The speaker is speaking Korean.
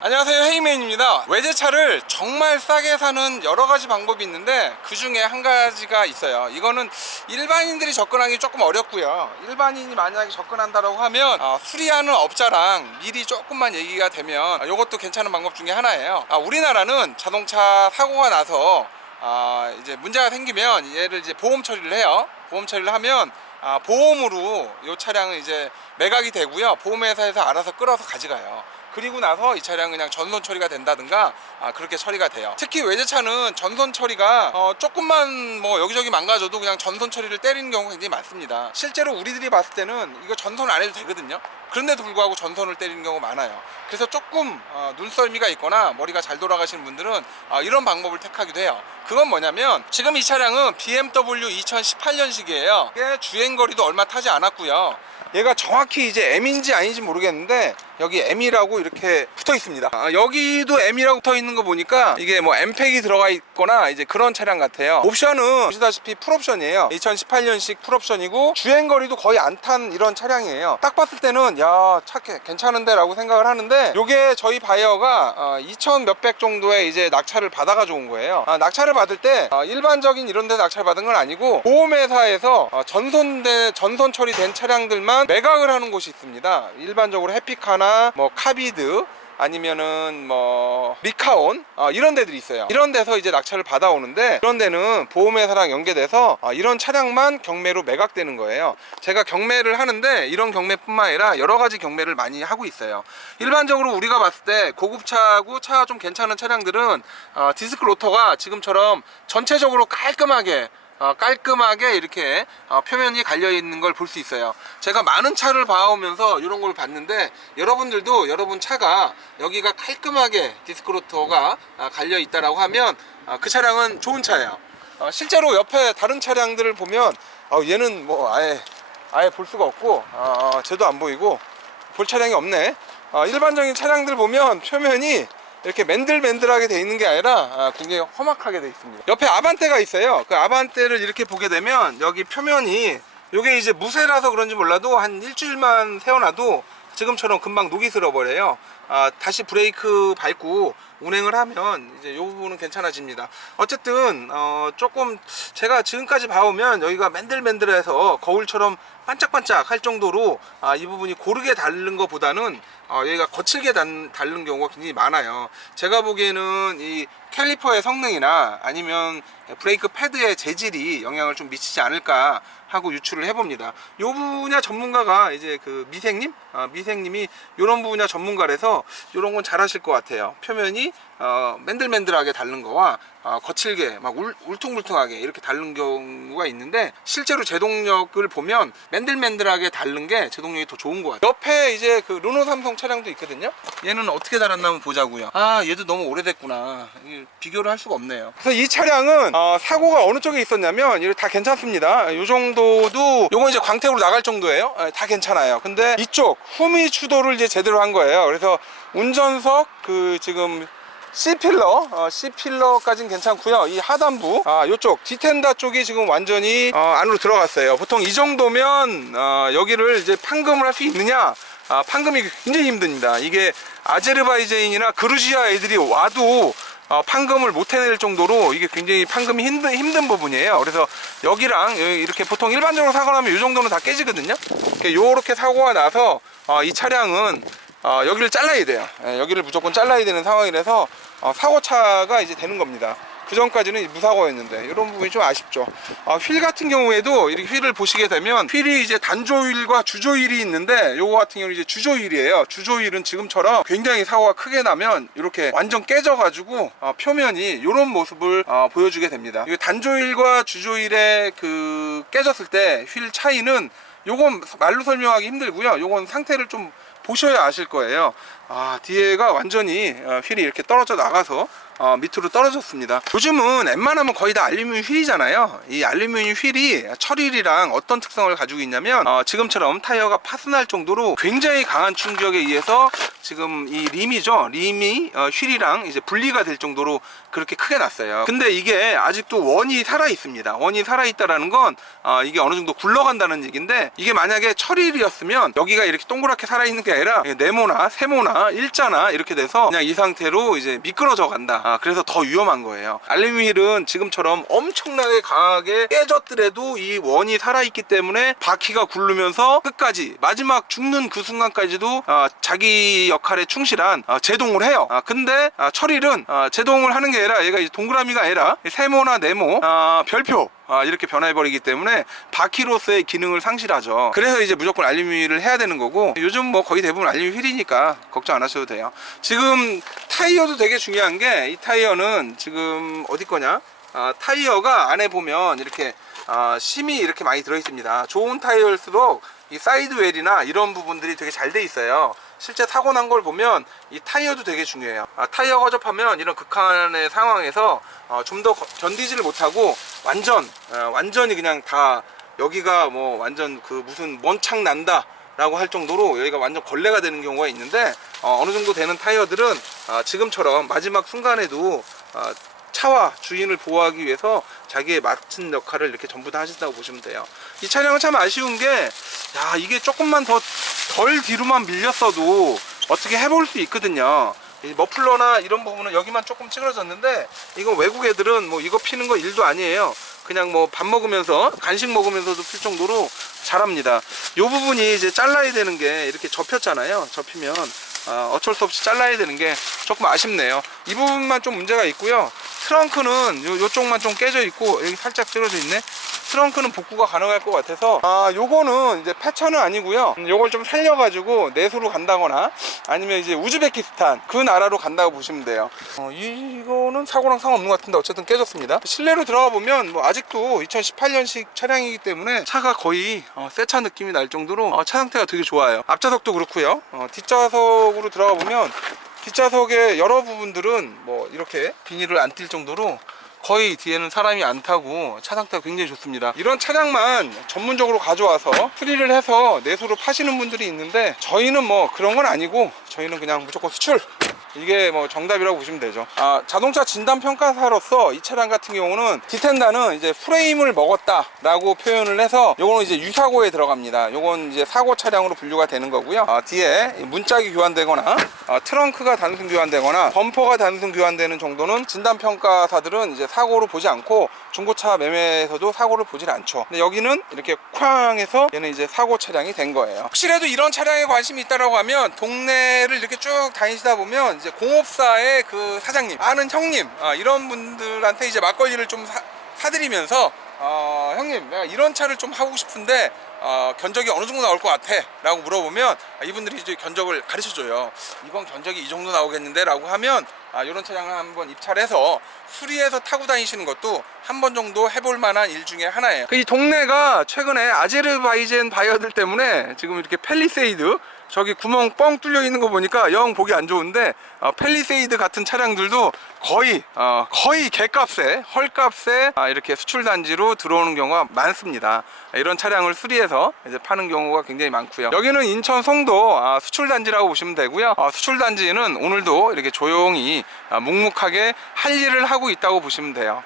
안녕하세요, 헤이맨입니다. 외제차를 정말 싸게 사는 여러가지 방법이 있는데 그 중에 한 가지가 있어요. 이거는 일반인들이 접근하기 조금 어렵고요. 일반인이 만약에 접근한다고 하면 수리하는 업자랑 미리 조금만 얘기가 되면 이것도 괜찮은 방법 중에 하나예요. 우리나라는 자동차 사고가 나서 이제 문제가 생기면 얘를 이제 보험 처리를 해요. 보험 처리를 하면 보험으로 이 차량은 이제 매각이 되고요. 보험회사에서 알아서 끌어서 가져가요. 그리고 나서 이 차량은 그냥 전손 처리가 된다든가 그렇게 처리가 돼요. 특히 외제차는 전손 처리가 조금만 뭐 여기저기 망가져도 그냥 전손 처리를 때리는 경우가 굉장히 많습니다. 실제로 우리들이 봤을 때는 이거 전손 안 해도 되거든요. 그런데도 불구하고 전손을 때리는 경우가 많아요. 그래서 조금 눈썰미가 있거나 머리가 잘 돌아가시는 분들은 이런 방법을 택하기도 해요. 그건 뭐냐면 지금 이 차량은 BMW 2018년식이에요. 주행거리도 얼마 타지 않았고요. 얘가 정확히 이제 M인지 아닌지 모르겠는데 여기 M이라고 이렇게 붙어 있습니다. 여기도 M이라고 붙어 있는 거 보니까 이게 뭐 M팩이 들어가 있거나 이제 그런 차량 같아요. 옵션은 보시다시피 풀옵션이에요. 2018년식 풀옵션이고 주행거리도 거의 안 탄 이런 차량이에요. 딱 봤을 때는 야, 차 괜찮은데 라고 생각을 하는데 요게 저희 바이어가 2000 몇백 정도의 이제 낙찰을 받아가지고 온 거예요. 낙찰을 받을 때 일반적인 이런 데 낙찰 받은 건 아니고 보험회사에서 전손 처리된 차량들만 매각을 하는 곳이 있습니다. 일반적으로 해피카나 뭐 카비드 아니면은 뭐 리카온 이런 데들이 있어요. 이런 데서 이제 낙찰을 받아오는데 이런 데는 보험회사랑 연계돼서 이런 차량만 경매로 매각되는 거예요. 제가 경매를 하는데 이런 경매뿐만 아니라 여러 가지 경매를 많이 하고 있어요. 일반적으로 우리가 봤을 때 고급차고 차가 좀 괜찮은 차량들은 디스크 로터가 지금처럼 전체적으로 깔끔하게 이렇게 표면이 갈려 있는 걸 볼 수 있어요. 제가 많은 차를 봐오면서 이런 걸 봤는데 여러분들도 여러분 차가 여기가 깔끔하게 디스크로터가 갈려 있다라고 하면 그 차량은 좋은 차예요. 실제로 옆에 다른 차량들을 보면 얘는 뭐 아예 볼 수가 없고 쟤도 안 보이고 볼 차량이 없네. 일반적인 차량들 보면 표면이 이렇게 맨들맨들하게 돼 있는 게 아니라 굉장히 험악하게 돼 있습니다. 옆에 아반떼가 있어요. 그 아반떼를 이렇게 보게 되면 여기 표면이 요게 이제 무쇠라서 그런지 몰라도 한 일주일만 세워놔도 지금처럼 금방 녹이 슬어 버려요. 다시 브레이크 밟고 운행을 하면 이제 요 부분은 괜찮아집니다. 어쨌든 조금 제가 지금까지 봐오면 여기가 맨들맨들해서 거울처럼 반짝반짝 할 정도로 이 부분이 고르게 닳는 것보다는 여기가 거칠게 닳는 경우가 굉장히 많아요. 제가 보기에는 이 캘리퍼의 성능이나 아니면 브레이크 패드의 재질이 영향을 좀 미치지 않을까 하고 유추를 해봅니다. 요 분야 전문가가 이제 그 미생님이 요런 분야 전문가라서 요런 건 잘 하실 것 같아요. 표면이 맨들맨들하게 닳는 거와 거칠게 막 울퉁불퉁하게 이렇게 닳는 경우가 있는데 실제로 제동력을 보면 맨들맨들하게 닳는 게 제동력이 더 좋은 것 같아요. 옆에 이제 그 르노 삼성 차량도 있거든요. 얘는 어떻게 닳았나 한번 보자고요. 얘도 너무 오래됐구나. 비교를 할 수가 없네요. 그래서 이 차량은 사고가 어느 쪽에 있었냐면 이거 다 괜찮습니다. 요 정도도 요건 이제 광택으로 나갈 정도예요. 다 괜찮아요. 근데 이쪽 후미 추도를 이제 제대로 한 거예요. 그래서 운전석 그 지금 C필러까지는 괜찮고요. 이 하단부 요쪽 디텐다 쪽이 지금 완전히 안으로 들어갔어요. 보통 이 정도면 여기를 이제 판금을 할 수 있느냐, 판금이 굉장히 힘듭니다. 이게 아제르바이잔이나 그루지아 애들이 와도 판금을 못 해낼 정도로 이게 굉장히 판금이 힘든 부분이에요. 그래서 여기랑 이렇게 보통 일반적으로 사고 나면 이 정도는 다 깨지거든요. 요렇게 사고가 나서 이 차량은 여기를 잘라야 돼요. 여기를 무조건 잘라야 되는 상황이라서 사고차가 이제 되는 겁니다. 그 전까지는 무사고였는데 이런 부분이 좀 아쉽죠. 휠 같은 경우에도 이렇게 휠을 보시게 되면 휠이 이제 단조휠과 주조휠이 있는데 요거 같은 경우는 이제 주조휠이에요. 주조휠은 지금처럼 굉장히 사고가 크게 나면 이렇게 완전 깨져 가지고 표면이 이런 모습을 보여주게 됩니다. 이 단조휠과 주조휠의 그 깨졌을 때 휠 차이는 요건 말로 설명하기 힘들고요. 요건 상태를 좀 보셔야 아실 거예요. 뒤에가 완전히 휠이 이렇게 떨어져 나가서 밑으로 떨어졌습니다. 요즘은 웬만하면 거의 다 알루미늄 휠이잖아요. 이 알루미늄 휠이 철휠이랑 어떤 특성을 가지고 있냐면 지금처럼 타이어가 파손할 정도로 굉장히 강한 충격에 의해서 지금 이 림이 휠이랑 이제 분리가 될 정도로 그렇게 크게 났어요. 근데 이게 아직도 원이 살아 있습니다. 원이 살아 있다라는 건 이게 어느 정도 굴러간다는 얘기인데, 이게 만약에 철휠이었으면 여기가 이렇게 동그랗게 살아 있는 게 아니라 네모나 세모나 X나 일자나 이렇게 돼서 그냥 이 상태로 이제 미끄러져 간다. 그래서 더 위험한 거예요. 알루미늄 휠은 지금처럼 엄청나게 강하게 깨졌더라도 이 원이 살아있기 때문에 바퀴가 굴르면서 끝까지 마지막 죽는 그 순간까지도 자기 역할에 충실한 제동을 해요. 근데 철일은 제동을 하는 게 아니라 얘가 이제 동그라미가 아니라 세모나 네모 별표 이렇게 변해버리기 때문에 바퀴로서의 기능을 상실하죠. 그래서 이제 무조건 알루미늄을 해야 되는 거고, 요즘 뭐 거의 대부분 알루미늄 휠이니까 걱정 안 하셔도 돼요. 지금 타이어도 되게 중요한 게, 이 타이어는 지금 어디 거냐, 타이어가 안에 보면 이렇게 심이 이렇게 많이 들어있습니다. 좋은 타이어일수록 이 사이드 웰이나 이런 부분들이 되게 잘 돼 있어요. 실제 사고 난 걸 보면 이 타이어도 되게 중요해요. 타이어가 허접하면 이런 극한의 상황에서 좀 더 견디지를 못하고 완전히 그냥 다 여기가 뭐 완전 그 무슨 먼창 난다 라고 할 정도로 여기가 완전 걸레가 되는 경우가 있는데, 어느 정도 되는 타이어들은 지금처럼 마지막 순간에도 차와 주인을 보호하기 위해서 자기의 맡은 역할을 이렇게 전부 다 하신다고 보시면 돼요. 이 차량은 참 아쉬운 게, 이게 조금만 덜 뒤로만 밀렸어도 어떻게 해볼 수 있거든요. 이 머플러나 이런 부분은 여기만 조금 찌그러졌는데, 이거 외국 애들은 뭐 이거 피는 거 일도 아니에요. 그냥 뭐 밥 먹으면서 간식 먹으면서도 필 정도로 잘합니다. 이 부분이 이제 잘라야 되는 게 이렇게 접혔잖아요. 접히면 어쩔 수 없이 잘라야 되는 게 조금 아쉽네요. 이 부분만 좀 문제가 있고요. 트렁크는 요쪽만 좀 깨져 있고, 여기 살짝 찌그러져 있네. 트렁크는 복구가 가능할 것 같아서, 요거는 이제 폐차는 아니고요. 요걸 좀 살려가지고 내수로 간다거나 아니면 이제 우즈베키스탄 그 나라로 간다고 보시면 돼요. 이거는 사고랑 상관없는 것 같은데 어쨌든 깨졌습니다. 실내로 들어가 보면 뭐 아직도 2018년식 차량이기 때문에 차가 거의 새 차 느낌이 날 정도로 차 상태가 되게 좋아요. 앞좌석도 그렇고요. 뒷좌석으로 들어가 보면 뒷좌석의 여러 부분들은 뭐 이렇게 비닐을 안 띌 정도로 거의 뒤에는 사람이 안 타고 차 상태가 굉장히 좋습니다. 이런 차량만 전문적으로 가져와서 수리를 해서 내수로 파시는 분들이 있는데, 저희는 뭐 그런 건 아니고 저희는 그냥 무조건 수출, 이게 뭐 정답이라고 보시면 되죠. 자동차 진단 평가사로서 이 차량 같은 경우는 디텐다는 이제 프레임을 먹었다 라고 표현을 해서, 요거는 이제 유사고에 들어갑니다. 요건 이제 사고 차량으로 분류가 되는 거고요. 뒤에 문짝이 교환되거나 트렁크가 단순 교환되거나 범퍼가 단순 교환되는 정도는 진단 평가사들은 이제 사고로 보지 않고, 중고차 매매에서도 사고를 보질 않죠. 근데 여기는 이렇게 쾅 해서 얘는 이제 사고 차량이 된 거예요. 혹시라도 이런 차량에 관심이 있다라고 하면 동네를 이렇게 쭉 다니시다 보면 이제 공업사의 그 사장님, 아는 형님, 이런 분들한테 이제 막걸리를 좀 사드리면서, 형님 내가 이런 차를 좀 하고 싶은데 견적이 어느 정도 나올 것 같아 라고 물어보면, 이분들이 이제 견적을 가르쳐 줘요. 이건 견적이 이 정도 나오겠는데 라고 하면, 이런 차량을 한번 입찰을 해서 수리해서 타고 다니시는 것도 한 번 정도 해볼 만한 일 중에 하나예요. 이 동네가 최근에 아제르바이잔 바이어들 때문에 지금 이렇게 팰리세이드, 저기 구멍 뻥 뚫려 있는 거 보니까 영 보기 안 좋은데, 팰리세이드 같은 차량들도 거의 개값에, 헐값에 이렇게 수출단지로 들어오는 경우가 많습니다. 이런 차량을 수리해서 이제 파는 경우가 굉장히 많고요. 여기는 인천 송도 수출단지라고 보시면 되고요. 수출단지는 오늘도 이렇게 조용히 묵묵하게 할 일을 하고 있다고 보시면 돼요.